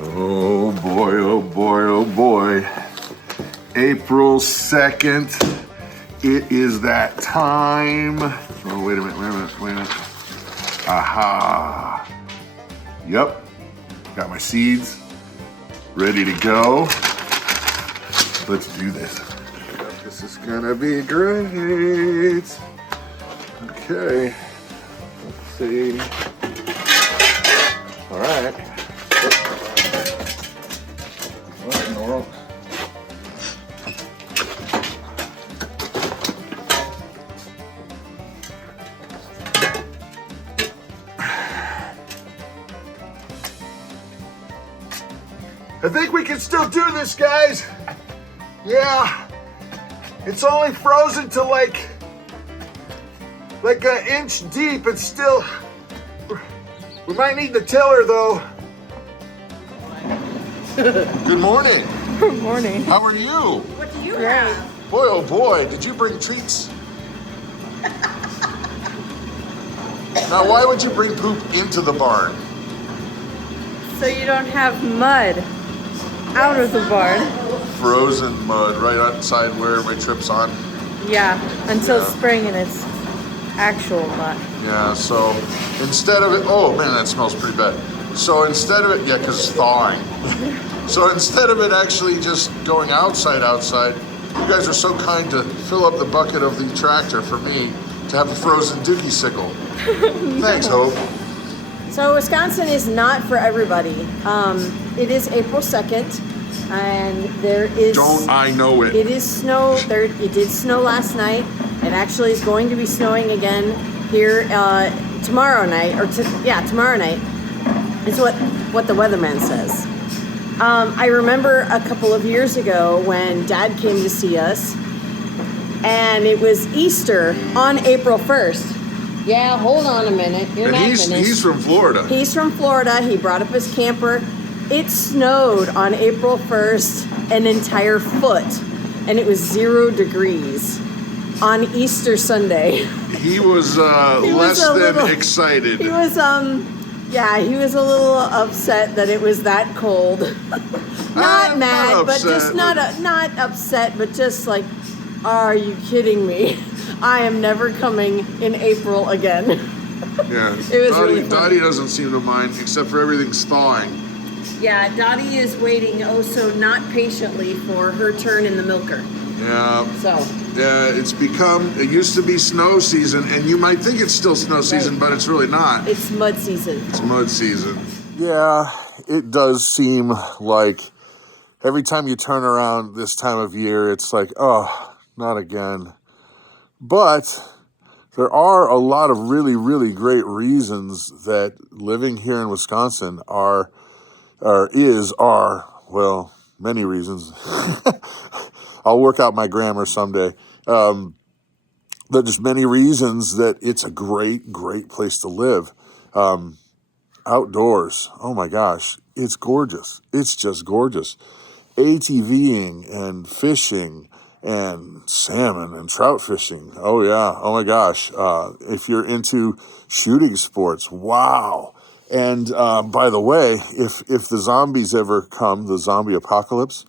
Oh boy, oh boy, oh boy. April 2nd. It is that time. Oh, wait a minute. Aha. Yep. Got my seeds ready to go. Let's do this. This is gonna be great. Okay. Let's see. All right. What in the world? I think we can still do this, guys. Yeah. It's only frozen to like an inch deep. It's still, we might need the tiller though. Good morning. Good morning. How are you? What do you have? Boy, oh boy, did you bring treats? Now, why would you bring poop into the barn? So you don't have mud out of the barn. Frozen mud right outside where everybody trips on. Yeah, until spring and it's actual mud. Yeah, so instead of it, oh man, that smells pretty bad. So instead of it, yeah, because it's thawing. So instead of it actually just going outside, you guys are so kind to fill up the bucket of the tractor for me to have a frozen dookie sickle. Thanks, Hope. So Wisconsin is not for everybody. It is April 2nd, and there is... Don't I know it? It is snow. It did snow last night. It actually is going to be snowing again here tomorrow night, tomorrow night is what the weatherman says. I remember a couple of years ago when Dad came to see us, and it was Easter on April 1st. Yeah, hold on a minute. You're not finished. He's from Florida. He's from Florida. He brought up his camper. It snowed on April 1st an entire foot, and it was 0 degrees on Easter Sunday. He was less than excited. He was he was a little upset that it was that cold. Not mad, but just not upset, but just like, are you kidding me? I am never coming in April again. Yeah, It was really fun. Dottie doesn't seem to mind, except for everything's thawing. Yeah, Dottie is waiting not patiently for her turn in the milker. Yeah. So. Yeah, it used to be snow season, and you might think it's still snow season, but it's really not. It's mud season. It's mud season. Yeah, it does seem like every time you turn around this time of year, it's like, oh, not again. But there are a lot of really, really great reasons that living here in Wisconsin many reasons. I'll work out my grammar someday. There's just many reasons that it's a great, great place to live. Outdoors, oh my gosh, it's gorgeous. It's just gorgeous. ATVing and fishing and salmon and trout fishing. Oh yeah, oh my gosh. If you're into shooting sports, wow. And by the way, if the zombies ever come, the zombie apocalypse,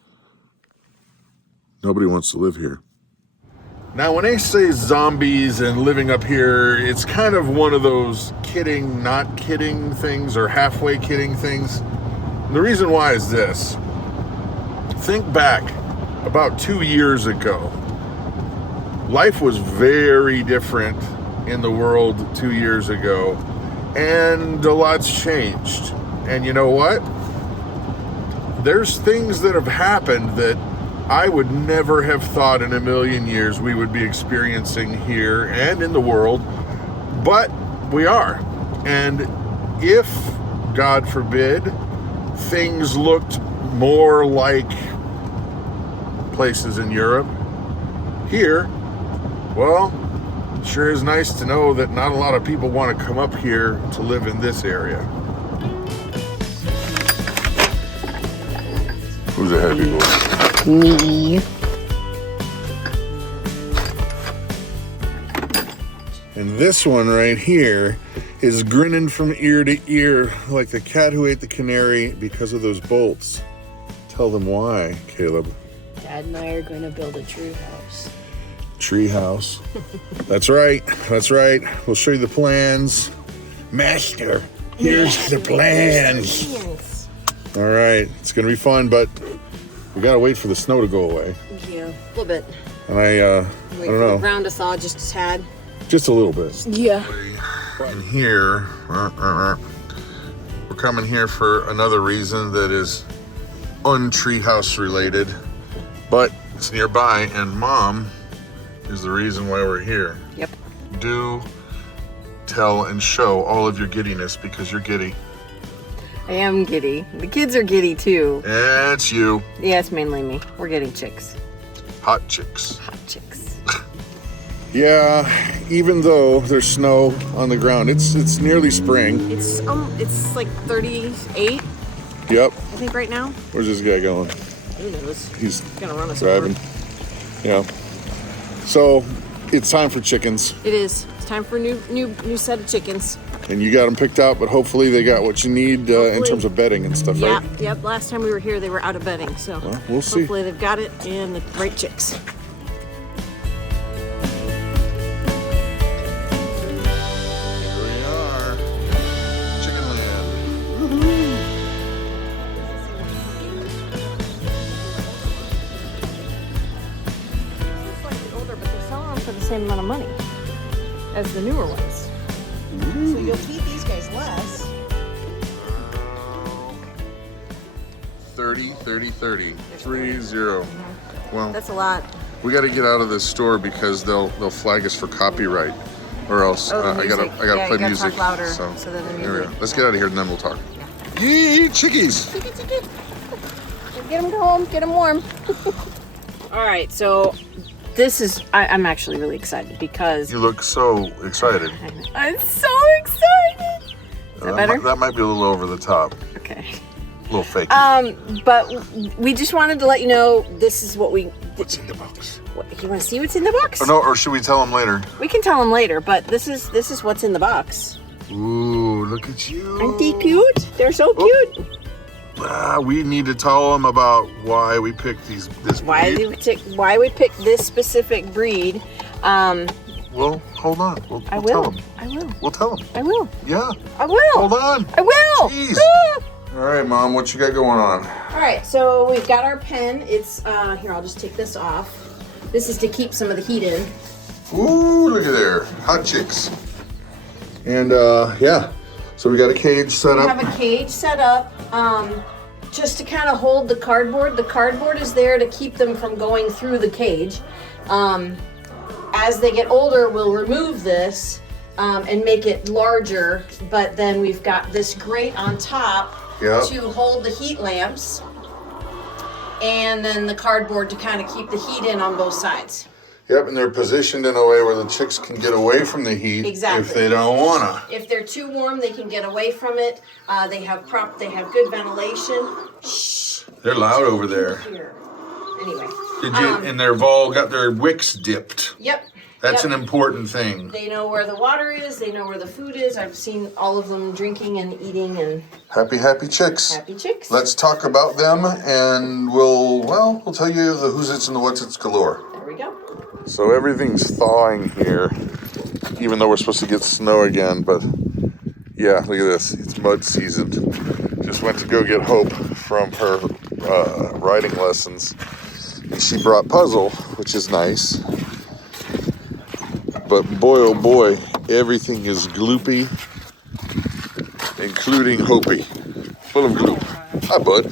nobody wants to live here. Now, when I say zombies and living up here, it's kind of one of those kidding, not kidding things, or halfway kidding things. And the reason why is this. Think back about 2 years ago. Life was very different in the world 2 years ago, and a lot's changed. And you know what? There's things that have happened that I would never have thought in a million years we would be experiencing here and in the world, but we are. And if, God forbid, things looked more like places in Europe, here, well, sure is nice to know that not a lot of people want to come up here to live in this area. Who's a heavy boy? Me. And this one right here is grinning from ear to ear like the cat who ate the canary because of those bolts. Tell them why, Caleb. Dad and I are going to build a tree house. Tree house. That's right. That's right. We'll show you the plans. Master, here's the plans. All right. It's going to be fun, but we got to wait for the snow to go away. Yeah, a little bit. And I don't know. The ground to thaw just a tad. Just a little bit. Yeah. In here, we're coming here for another reason that is un-treehouse related, but it's nearby, and Mom is the reason why we're here. Yep. Do tell and show all of your giddiness, because you're giddy. I am giddy. The kids are giddy too. It's you. Yeah, it's mainly me. We're getting chicks. Hot chicks. Hot chicks. Yeah, even though there's snow on the ground, it's nearly spring. It's like 38, Yep. I think, right now. Where's this guy going? Who knows? He's gonna run us driving. over. Yeah. So it's time for chickens. It is. It's time for a new set of chickens. And you got them picked out, but hopefully they got what you need in terms of bedding and stuff, right? Yep. Last time we were here, they were out of bedding, so Well, we'll see. hopefully they've got it and the right chicks. Here we are. Chicken land. It's slightly older, but they're selling them for the same amount of money as the newer ones. So you'll feed these guys less. 30, 30, 30. 3-0. Well, That's a lot. we got to get out of this store because they'll flag us for copyright, or else Oh, the I gotta music. play Yeah, you gotta music. talk louder so so that the here we go. music- Let's get out of here and then we'll talk. Yee, chickies. Get them home, get them warm. All right, so this is, I'm actually really excited because You look so excited. I'm so excited. Is that better? That might be a little over the top, Okay. a little fake. But we just wanted to let you know this is what we. What's in the box? You want to see what's in the box? Or no, or should we tell them later? We can tell them later, but this is what's in the box. Ooh, look at you. Aren't they cute? They're so cute. We need to tell them about why we picked this Why breed. we picked this specific breed? Well, hold on. We'll I tell will. them. I will. We'll tell them. I will. Yeah. I will. Hold on. I will. Jeez. Ah! All right, Mom. What you got going on? All right, so we've got our pen. It's here. I'll just take this off. This is to keep some of the heat in. Ooh, look at there. Hot chicks. And yeah. So we got a cage set We up. have a cage set up just to kind of hold the cardboard. The cardboard is there to keep them from going through the cage. As they get older, we'll remove this and make it larger, but then we've got this grate on top Yep. to hold the heat lamps, and then the cardboard to kind of keep the heat in on both sides. Yep, and they're positioned in a way where the chicks can get away from the heat Exactly. if they don't wanna. If they're too warm, they can get away from it. They have good ventilation. Shh. They're loud over there. Here. Anyway. And they've all got their wicks dipped. Yep. That's Yep. an important thing. They know where the water is. They know where the food is. I've seen all of them drinking and eating and Happy chicks. happy chicks. Let's talk about them, and we'll tell you the who's it's and the what's it's galore. There we go. So everything's thawing here, even though we're supposed to get snow again. But yeah, look at this. It's mud season. Just went to go get Hope from her riding lessons. And she brought Puzzle, which is nice. But boy, oh boy, everything is gloopy, including Hopi. Full of gloop. Hi, bud.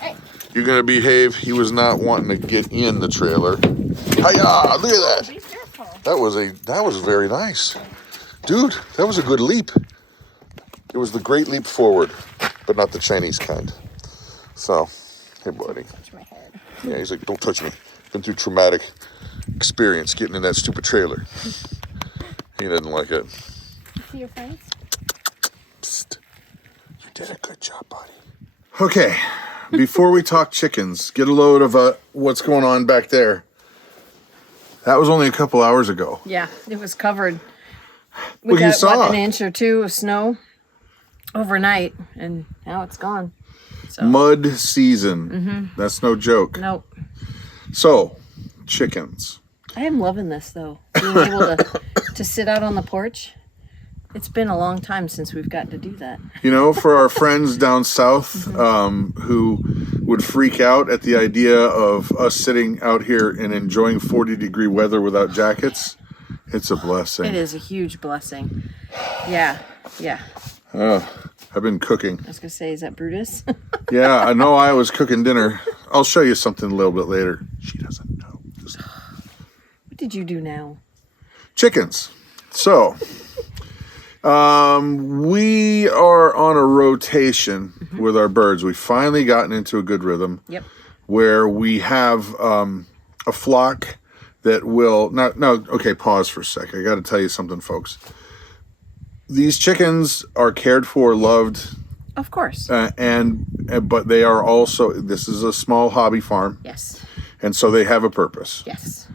Hey. You're gonna behave. He was not wanting to get in the trailer. Hiya! Look at that. Be careful. That was very nice, dude. That was a good leap. It was the great leap forward, but not the Chinese kind. So, hey, buddy. Touch my head. Yeah, he's like, don't touch me. Been through traumatic experience getting in that stupid trailer. He didn't like it. See your friends? Psst. You did a good job, buddy. Okay, before we talk chickens, get a load of what's going on back there. That was only a couple hours ago. Yeah, it was covered We Well, you got saw. what, an inch or two of snow overnight, and now it's gone. So Mud season. That's no joke. nope. So, chickens. I am loving this though. Being able to sit out on the porch. It's been a long time since we've gotten to do that. You know, for our friends down south who would freak out at the idea of us sitting out here and enjoying 40-degree weather without jackets, it's a blessing. It is a huge blessing. Yeah, yeah. I've been cooking. I was gonna say, is that Brutus? Yeah, I know I was cooking dinner. I'll show you something a little bit later. She doesn't know. What did you do now? Chickens. So, we are on a rotation with our birds. We've finally gotten into a good rhythm. Yep. Where we have a flock that will okay, pause for a sec. I got to tell you something, folks. These chickens are cared for, loved, Of course. but they are also, this is a small hobby farm, Yes. and so they have a purpose. Yes.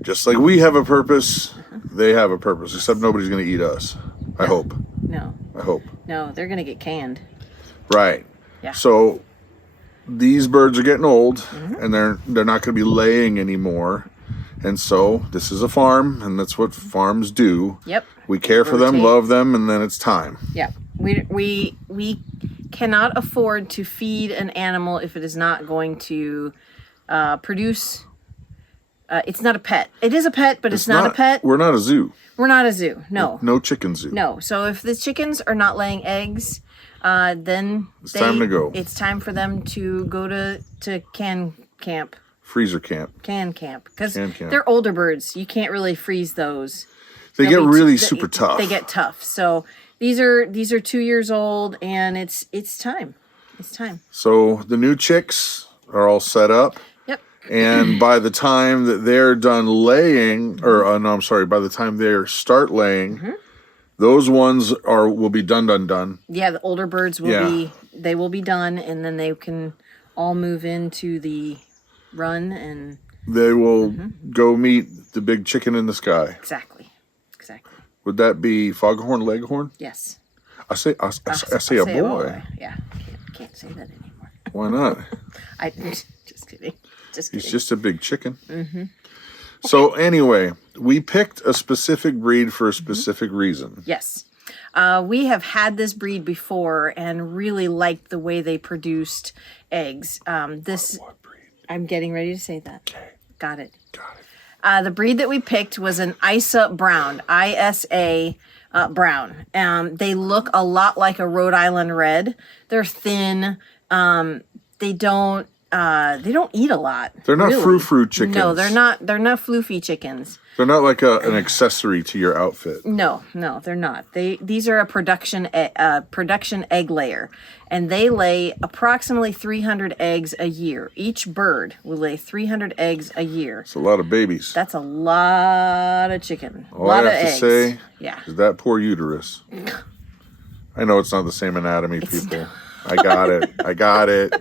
Just like we have a purpose, they have a purpose, except nobody's going to eat us. I hope. No. I hope. No, they're gonna get canned. Right. Yeah. So these birds are getting old, and they're not going to be laying anymore. And so this is a farm, and that's what farms do. Yep. We care for them, Rotate. love them, and then it's time. Yeah. We cannot afford to feed an animal if it is not going to produce. It's not a pet. It is a pet, but it's not a pet. We're not a zoo. We're not a zoo. No. No chicken zoo. No. So if the chickens are not laying eggs, then It's time to go. It's time for them to go to can camp. Freezer camp. Can camp. Because Can camp. they're older birds. You can't really freeze those. They They'll get be- really they- super tough. They get tough. So these are 2 years old, and it's time. It's time. So the new chicks are all set up. Yep. And by the time that they're done laying, by the time they start laying, those ones will be done. Yeah, the older birds will be done, and then they can all move into the run and They will go meet the big chicken in the sky. exactly. Would that be foghorn leghorn? Yes. I say a boy. Yeah, can't say that anymore. Why not? I just kidding. He's just a big chicken. So anyway, we picked a specific breed for a specific reason. Yes. We have had this breed before and really liked the way they produced eggs. What breed? I'm getting ready to say that. Okay. Got it. Got it. The breed that we picked was an ISA Brown, ISA Brown. They look a lot like a Rhode Island Red. They're thin. They don't eat a lot. They're not really. frou-frou chickens. No, they're not. They're not floofy chickens. They're not like an accessory to your outfit. No, they're not. These are a production egg layer, and they lay approximately 300 eggs a year. Each bird will lay 300 eggs a year. It's a lot of babies. That's a lot of chicken. All lot I of have eggs. to say Yeah. is that poor uterus. I know it's not the same anatomy, people. I got it.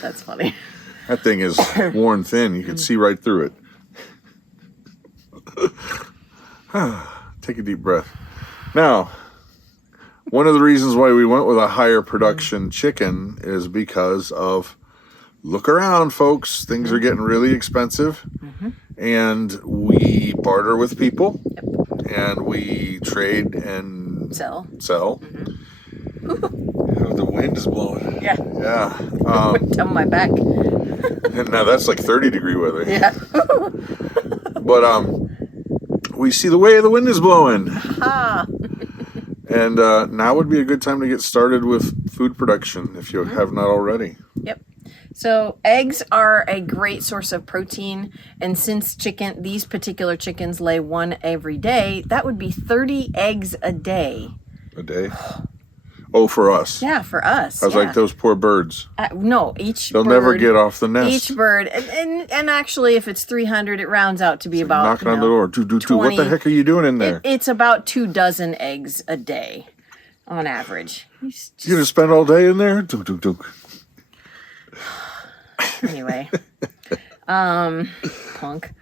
That's funny. That thing is worn thin. You can see right through it. Take a deep breath. Now, one of the reasons why we went with a higher production chicken is because of, look around, folks. Things are getting really expensive. And we barter with people. And we trade and Sell. Oh, the wind is blowing. Yeah. Yeah. On my back. Now that's like 30-degree weather. Yeah. But we see the way the wind is blowing. And now would be a good time to get started with food production if you have not already. Yep. So eggs are a great source of protein, and since these particular chickens lay one every day, that would be 30 eggs a day. A day? Oh, for us. Yeah, for us. I was like, those poor birds. No, They'll never get off the nest. Each bird, and actually, if it's 300, it rounds out to be about knocking on the door. What the heck are you doing in there? It's about 2 dozen eggs a day, on average. You're gonna spend all day in there? Anyway, Punk.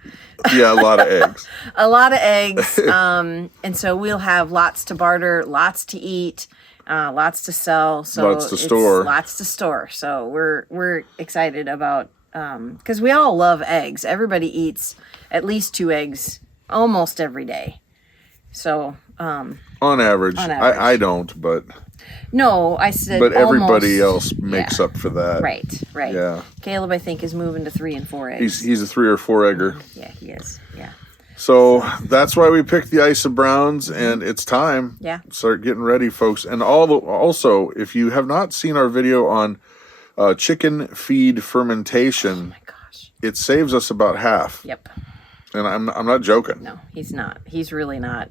Yeah, a lot of eggs. A lot of eggs. And so we'll have lots to barter, lots to eat, lots to sell. So Lots to store. Lots to store. So we're excited about, because we all love eggs. Everybody eats at least 2 eggs almost every day. So On average. On average. I don't, but no, I said but everybody almost, else makes yeah. up for that. Right. Yeah. Caleb, I think, is moving to 3 and 4 eggs. He's a 3 or 4 egger. Yeah, he is. Yeah. So that's why we picked the Isa Browns, and it's time. Yeah. Start getting ready, folks. And also, if you have not seen our video on chicken feed fermentation, Oh my gosh. it saves us about half. Yep. And I'm not joking. No, he's not. He's really not.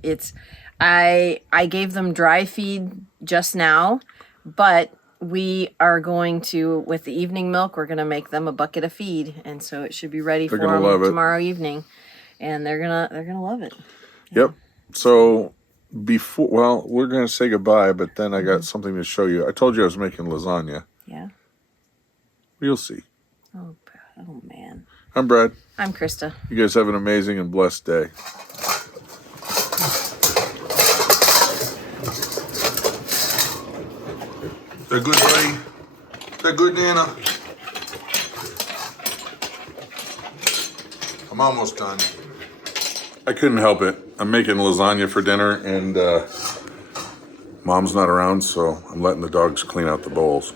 I gave them dry feed just now, but we are going to, with the evening milk, we're going to make them a bucket of feed, and so it should be ready for gonna them love it. tomorrow evening, and they're gonna love it. Yep. So we're gonna say goodbye, but then I got something to show you. I told you I was making lasagna. Yeah. You'll see. Oh man. I'm Brad. I'm Krista. You guys have an amazing and blessed day. They're good, buddy. They're good, Nana. I'm almost done. I couldn't help it. I'm making lasagna for dinner, and Mom's not around, so I'm letting the dogs clean out the bowls.